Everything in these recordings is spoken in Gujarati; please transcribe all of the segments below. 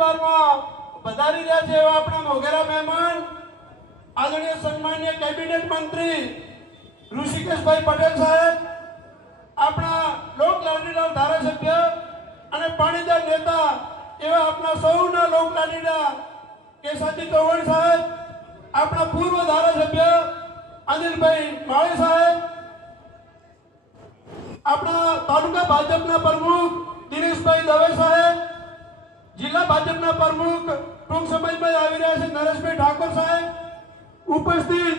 ઉમેદવારમાં વધારી રહ્યા છે એવા આપણા મોગેરા મહેમાન આદરણીય સન્માનીય કેબિનેટ મંત્રી ઋષિકેશભાઈ પટેલ સાહેબ, આપણા લોક લાડીલા ધારાસભ્ય અને પાણીદાર નેતા એવા આપણા સૌના લોક લાડીલા કેસાજી ચૌહાણ સાહેબ, આપણા પૂર્વ ધારાસભ્ય અનિલભાઈ માળી સાહેબ, આપણા તાલુકા ભાજપના પ્રમુખ દિનેશભાઈ દવે સાહેબ, જિલ્લા ભાજપના પ્રમુખ ટૂંક સમયમાં આવી રહ્યા છે નરેશભાઈ ઠાકોર સાહેબ, ઉપસ્થિત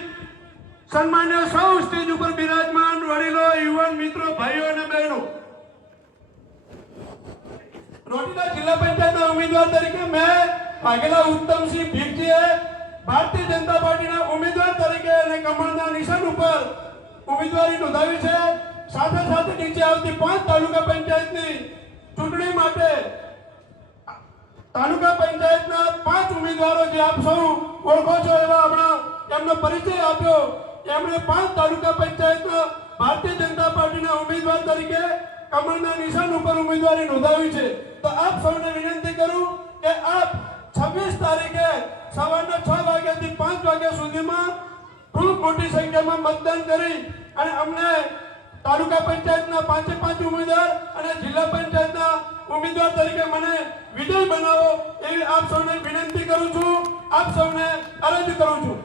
સન્માન્ય સૌ સ્ટેજ ઉપર બિરાજમાન વડીલો, યુવાન મિત્રો, ભાઈઓ અને બહેનો, રોટીલા જિલ્લા પંચાયતના ઉમેદવાર તરીકે મેં ભાગેલા ઉત્તમસિંહ ભીખજીએ ભારતીય જનતા પાર્ટીના ઉમેદવાર તરીકે અને કમળના નિશાન ઉપર ઉમેદવારી નોંધાવી છે। સાથે સાથે નીચે આવતી 5 તાલુકા પંચાયતની ચૂંટણી માટે તાલુકા પંચાયતના 5 ઉમેદવારો જે આપ સૌ ઓળખો છો એવા આપણા એમનો પરિચય આપ્યો, એમણે 5 તાલુકા પંચાયતના ભારતીય જનતા પાર્ટીના ઉમેદવાર તરીકે કમળના નિશાન ઉપર ઉમેદવારી નોંધાવી છે। તો આપ સૌને વિનંતી કરું કે આપ 26 તારીખે સવારના 6 વાગ્યાથી 5 વાગ્યા સુધીમાં ખૂબ મોટી સંખ્યામાં મતદાન કરી અને અમને તાલુકા પંચાયતના 5 ઉમેદવાર અને જિલ્લા પંચાયતના ઉમેદવાર તરીકે મને વિજય બનાવો એવી આપ સૌને વિનંતી કરું છું, આપ સૌને અરજ કરું છું।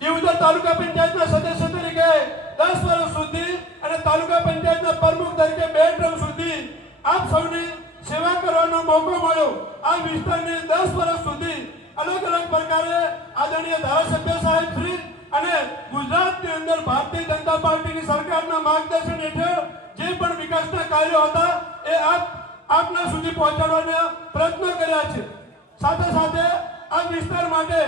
દીવદર તાલુકા પંચાયતના સદસ્ય તરીકે 10 વર્ષ સુધી અને તાલુકા પંચાયતના પ્રમુખ તરીકે 2 ટર્મ સુધી આપ સૌની સેવા કરવાનો મોકો મળ્યો। આ વિસ્તારની 10 વર્ષ સુધી અલગ અલગ પ્રકારે આદરણીય ધારાસભ્ય સાહેબ શ્રી અને ગુજરાતની અંદર ભારતીય જનતા પાર્ટીની સરકારના માર્ગદર્શન હેઠળ જે પણ વિકાસના કાર્યો હતા એ આપના સુધી પહોંચાડવાના પ્રયત્નો કર્યા છે। સાથે સાથે આ વિસ્તાર માટે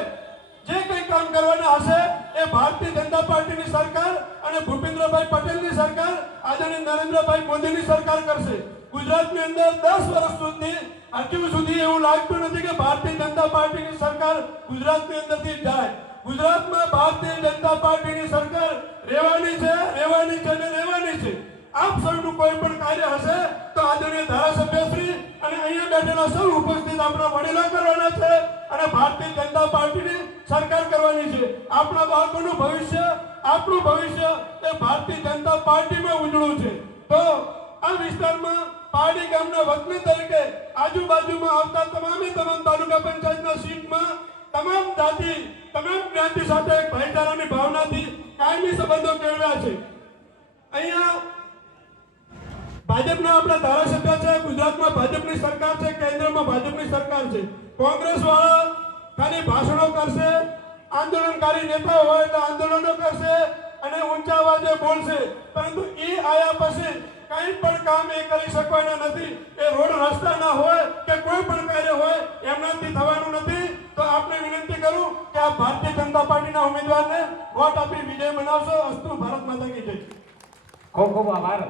જે કંઈ કામ કરવાના હશે એ ભારતીય જનતા પાર્ટીની સરકાર અને ભૂપેન્દ્રભાઈ પટેલની સરકાર આદરણીય નરેન્દ્રભાઈ મોદીની સરકાર કરશે। ગુજરાતની અંદર 10 વર્ષ સુધી હજુ સુધી એવું લાગતું નથી કે ભારતીય જનતા પાર્ટીની સરકાર ગુજરાતની અંદરથી જાય। ગુજરાતમાં ભારતીય જનતા પાર્ટીની સરકાર રહેવાની છે અને રહેવાની છે। આપ સૌનું કોઈ પણ કાર્ય હશે તો આદરણીય ધારાસભ્યશ્રી અને અહીંયા બેઠેલા સૌ ઉપસ્થિત આપણા વડીલો કરવાના છે અને ભારતીય જનતા પાર્ટીની સરકાર કરવાની છે। આપણા બાળકોનું ભવિષ્ય, આપણું ભવિષ્ય એ ભારતીય જનતા પાર્ટીમાં ઉજળું છે। તો આ વિસ્તારમાં પાડી ગામના વતની તરીકે આજુબાજુમાં આવતા તમામ તાલુકા પંચાયતના સીટમાં તમામ જાતિ, તમામ જ્ઞાતિ સાથે એક ભાઈચારાની ભાવનાથી કાયમી સંબંધો કેળવ્યા છે। અહીંયા ભાજપના આપણા ધારાસભ્ય છે, ગુજરાતમાં ભાજપની સરકાર છે, કેન્દ્રમાં ભાજપની સરકાર છે। કોંગ્રેસ વાળા ખાલી ભાષણો કરશે, આંદોલનકારી નેતાઓ હોય તો આંદોલનો કરશે અને ઊંચા અવાજે બોલશે, પરંતુ એ આયા પછી કંઈ પણ કામ એ કરી શકવાના નથી। એ રોડ રસ્તા ના હોય કે કોઈ પણ કાર્ય હોય એમનાથી થવાનું નથી। તો આપને વિનંતી કરું કે આ ભારતીય જનતા પાર્ટીના ઉમેદવારને વોટ આપી વિજય બનાવશો। અસ્તુ, ભારત માતા કી જય। ખૂબ ખૂબ આભાર।